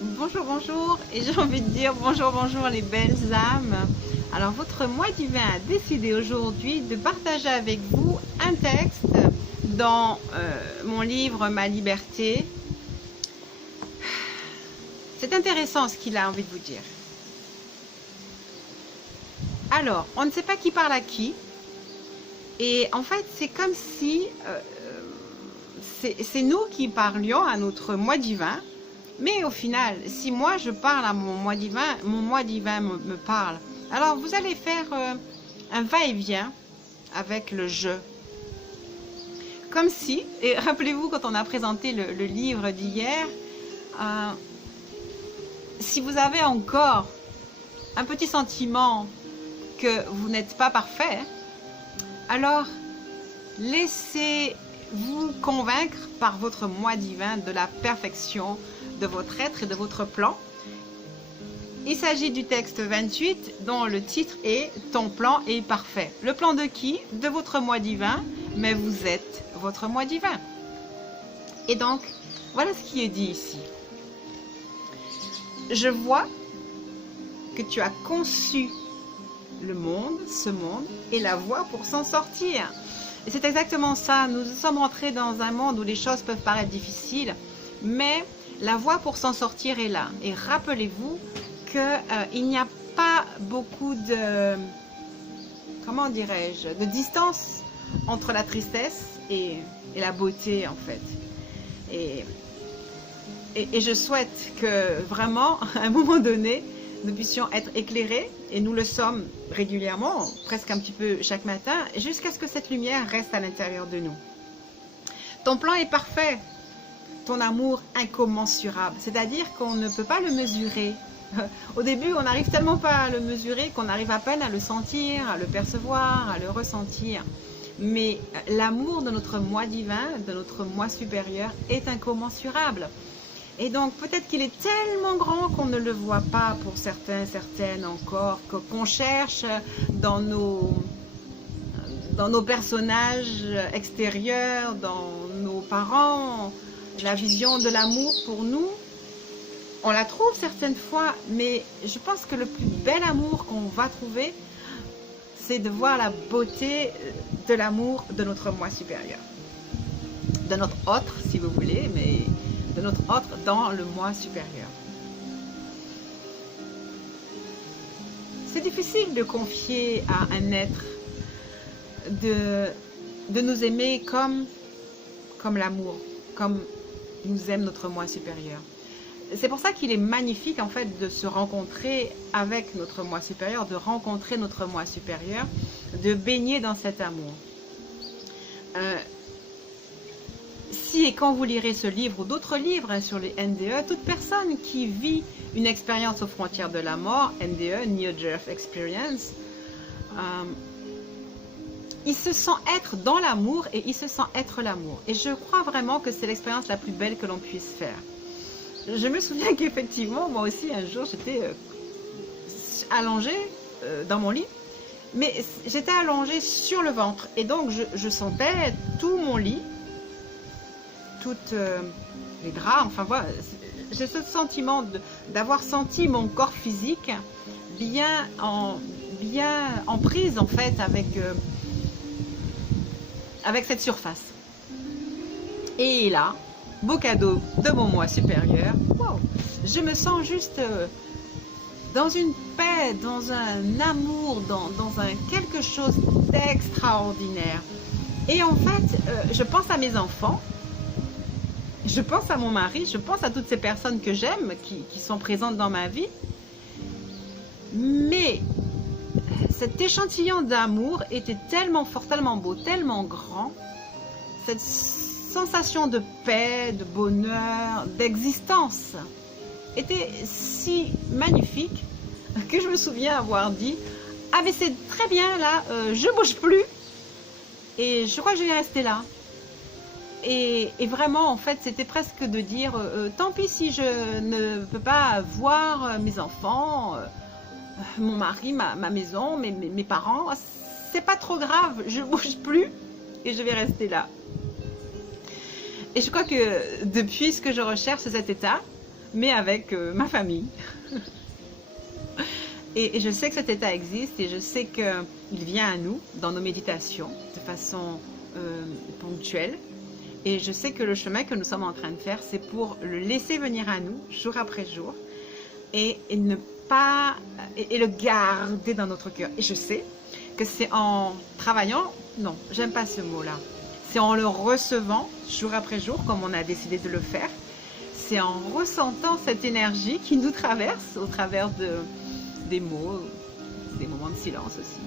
Bonjour, bonjour, et j'ai envie de dire bonjour, bonjour les belles âmes. Alors votre moi divin a décidé aujourd'hui de partager avec vous un texte dans mon livre Ma liberté. C'est intéressant ce qu'il a envie de vous dire. Alors, on ne sait pas qui parle à qui, et en fait c'est comme si c'est nous qui parlions à notre moi divin. Mais au final, si moi je parle à mon moi divin me parle. Alors vous allez faire un va-et-vient avec le je. Comme si, et rappelez-vous quand on a présenté le livre d'hier, si vous avez encore un petit sentiment que vous n'êtes pas parfait, alors laissez-vous convaincre par votre moi divin de la perfection de votre être et de votre plan. Il s'agit du texte 28 dont le titre est « Ton plan est parfait ». Le plan de qui? De votre moi divin, mais vous êtes votre moi divin. Et donc, voilà ce qui est dit ici. Je vois que tu as conçu le monde, ce monde, et la voie pour s'en sortir. Et c'est exactement ça. Nous sommes rentrés dans un monde où les choses peuvent paraître difficiles, mais la voie pour s'en sortir est là. Et rappelez-vous qu'il n'y a pas beaucoup de, comment dirais-je, de distance entre la tristesse et la beauté en fait. Et je souhaite que vraiment, à un moment donné, nous puissions être éclairés, et nous le sommes régulièrement, presque un petit peu chaque matin, jusqu'à ce que cette lumière reste à l'intérieur de nous. Ton plan est parfait. Ton amour incommensurable, c'est-à-dire qu'on ne peut pas le mesurer. Au début, on n'arrive tellement pas à le mesurer qu'on arrive à peine à le sentir, à le percevoir, à le ressentir. Mais l'amour de notre moi divin, de notre moi supérieur, est incommensurable. Et donc, peut-être qu'il est tellement grand qu'on ne le voit pas pour certains, certaines encore, qu'on cherche dans nos personnages extérieurs, dans nos parents. La vision de l'amour pour nous, on la trouve certaines fois, mais je pense que le plus bel amour qu'on va trouver, c'est de voir la beauté de l'amour de notre moi supérieur. De notre autre, si vous voulez, mais de notre autre dans le moi supérieur. C'est difficile de confier à un être, de nous aimer comme l'amour, comme nous aime notre moi supérieur. C'est pour ça qu'il est magnifique en fait de se rencontrer avec notre moi supérieur, de rencontrer notre moi supérieur, de baigner dans cet amour. Si et quand vous lirez ce livre ou d'autres livres sur les NDE, toute personne qui vit une expérience aux frontières de la mort, NDE, Near Death Experience, il se sent être dans l'amour et il se sent être l'amour. Et je crois vraiment que c'est l'expérience la plus belle que l'on puisse faire. Je me souviens qu'effectivement, moi aussi, un jour, j'étais allongée dans mon lit, mais j'étais allongée sur le ventre. Et donc, je sentais tout mon lit, toutes les draps, enfin voilà. J'ai ce sentiment d'avoir senti mon corps physique bien en prise, en fait, avec cette surface. Et là, beau cadeau de mon moi supérieur, wow, je me sens juste dans une paix, dans un amour, dans un quelque chose d'extraordinaire. Et en fait, je pense à mes enfants, je pense à mon mari, je pense à toutes ces personnes que j'aime, qui sont présentes dans ma vie. Mais cet échantillon d'amour était tellement fort, tellement beau, tellement grand. Cette sensation de paix, de bonheur, d'existence était si magnifique que je me souviens avoir dit « Ah mais c'est très bien là, je bouge plus et je crois que je vais rester là ». Et vraiment en fait c'était presque de dire tant pis si je ne peux pas voir mes enfants, mon mari, ma maison, mes parents, c'est pas trop grave, je bouge plus et je vais rester là. Et je crois que depuis ce que je recherche, c'est cet état mais avec ma famille. Et je sais que cet état existe et je sais qu'il vient à nous dans nos méditations de façon ponctuelle. Et je sais que le chemin que nous sommes en train de faire, c'est pour le laisser venir à nous jour après jour et ne pas et le garder dans notre cœur. Et je sais que c'est en travaillant, non, j'aime pas ce mot-là, c'est en le recevant jour après jour comme on a décidé de le faire. C'est en ressentant cette énergie qui nous traverse au travers des mots, des moments de silence aussi.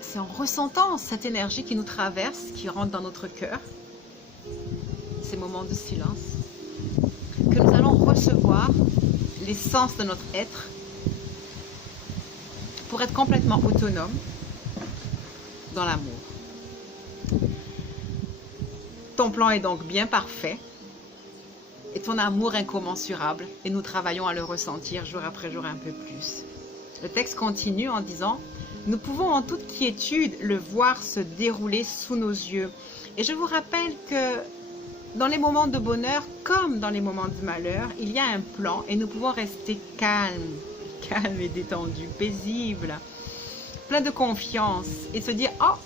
C'est en ressentant cette énergie qui nous traverse, qui rentre dans notre cœur, ces moments de silence, que nous allons recevoir l'essence de notre être pour être complètement autonome dans l'amour. Ton plan est donc bien parfait et ton amour incommensurable et nous travaillons à le ressentir jour après jour un peu plus. Le texte continue en disant: nous pouvons en toute quiétude le voir se dérouler sous nos yeux. Et je vous rappelle que dans les moments de bonheur comme dans les moments de malheur, il y a un plan et nous pouvons rester calmes et détendus, paisibles, plein de confiance et se dire: oh,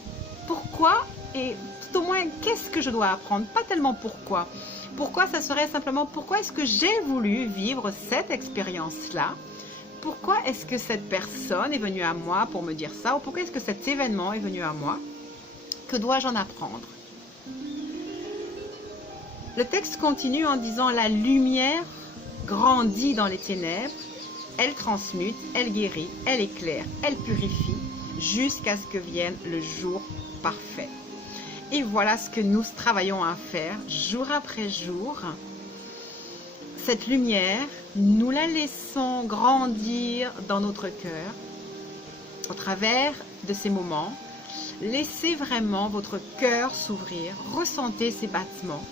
pourquoi? Et tout au moins, qu'est-ce que je dois apprendre? Pas tellement pourquoi. Pourquoi, ça serait simplement pourquoi est-ce que j'ai voulu vivre cette expérience-là? Pourquoi est-ce que cette personne est venue à moi pour me dire ça? Ou pourquoi est-ce que cet événement est venu à moi? Que dois-je en apprendre? Le texte continue en disant: la lumière grandit dans les ténèbres, elle transmute, elle guérit, elle éclaire, elle purifie, jusqu'à ce que vienne le jour parfait. Et voilà ce que nous travaillons à faire jour après jour. Cette lumière, nous la laissons grandir dans notre cœur au travers de ces moments. Laissez vraiment votre cœur s'ouvrir, ressentez ces battements.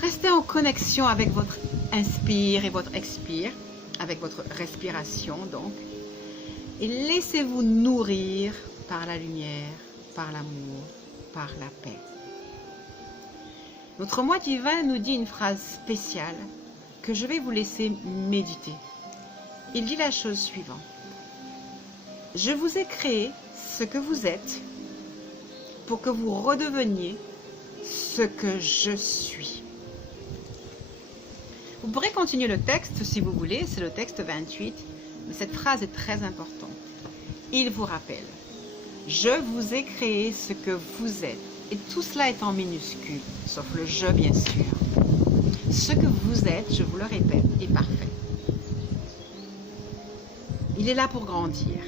Restez en connexion avec votre inspire et votre expire, avec votre respiration donc. Et laissez-vous nourrir par la lumière, par l'amour, par la paix. Notre moi divin nous dit une phrase spéciale que je vais vous laisser méditer. Il dit la chose suivante: je vous ai créé ce que vous êtes pour que vous redeveniez ce que je suis. Vous pourrez continuer le texte si vous voulez, c'est le texte 28, mais cette phrase est très importante. Il vous rappelle: je vous ai créé ce que vous êtes. Et tout cela est en minuscule, sauf le je bien sûr. Ce que vous êtes, je vous le répète, est parfait. Il est là pour grandir.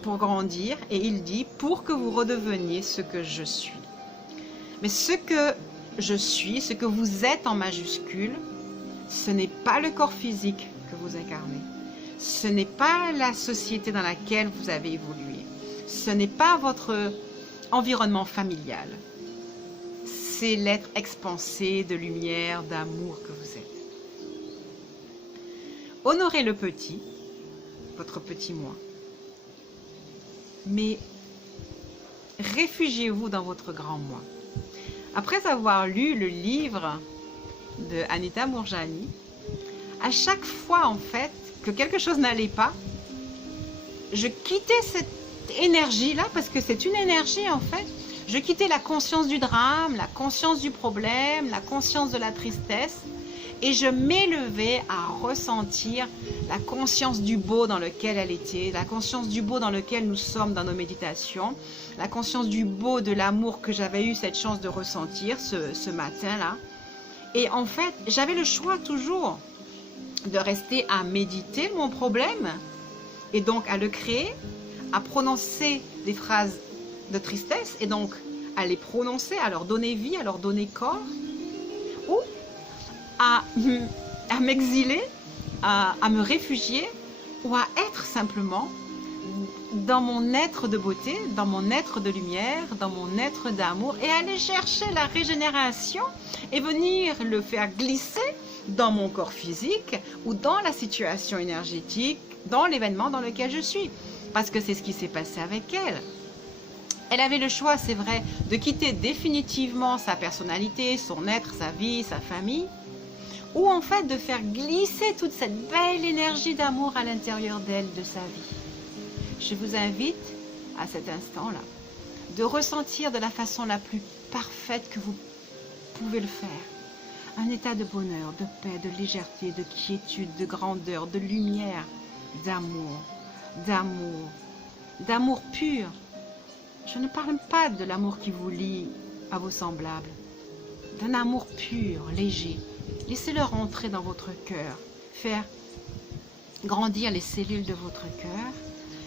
Pour grandir, et il dit pour que vous redeveniez ce que je suis. Mais ce que je suis, ce que vous êtes en majuscule, ce n'est pas le corps physique que vous incarnez. Ce n'est pas la société dans laquelle vous avez évolué. Ce n'est pas votre environnement familial. C'est l'être expansé de lumière, d'amour que vous êtes. Honorez le petit, votre petit moi. Mais réfugiez-vous dans votre grand moi. Après avoir lu le livre de Anita Moorjani, à chaque fois en fait que quelque chose n'allait pas, je quittais cette énergie-là, parce que c'est une énergie en fait. Je quittais la conscience du drame, la conscience du problème, la conscience de la tristesse, et je m'élevais à ressentir la conscience du beau dans lequel elle était, la conscience du beau dans lequel nous sommes dans nos méditations, la conscience du beau de l'amour que j'avais eu cette chance de ressentir ce matin-là. Et en fait, j'avais le choix toujours de rester à méditer mon problème, et donc à le créer, à prononcer des phrases de tristesse, et donc à les prononcer, à leur donner vie, à leur donner corps, ou à m'exiler, à me réfugier, ou à être simplement dans mon être de beauté, dans mon être de lumière, dans mon être d'amour, et aller chercher la régénération et venir le faire glisser dans mon corps physique ou dans la situation énergétique, dans l'événement dans lequel je suis. Parce que c'est ce qui s'est passé avec elle. Elle avait le choix, c'est vrai, de quitter définitivement sa personnalité, son être, sa vie, sa famille, ou en fait de faire glisser toute cette belle énergie d'amour à l'intérieur d'elle, de sa vie. Je vous invite à cet instant-là de ressentir de la façon la plus parfaite que vous pouvez le faire un état de bonheur, de paix, de légèreté, de quiétude, de grandeur, de lumière, d'amour, d'amour, d'amour pur. Je ne parle pas de l'amour qui vous lie à vos semblables, d'un amour pur, léger. Laissez-le rentrer dans votre cœur, faire grandir les cellules de votre cœur.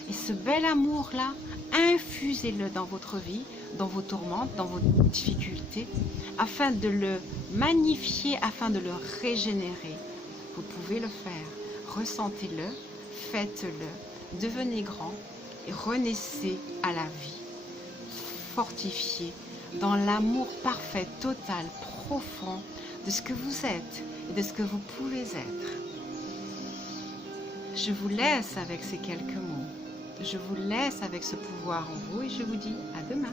Et ce bel amour-là, infusez-le dans votre vie, dans vos tourmentes, dans vos difficultés, afin de le magnifier, afin de le régénérer. Vous pouvez le faire. Ressentez-le, faites-le, devenez grand et renaissez à la vie. Fortifié dans l'amour parfait, total, profond de ce que vous êtes et de ce que vous pouvez être. Je vous laisse avec ces quelques mots. Je vous laisse avec ce pouvoir en vous et je vous dis à demain.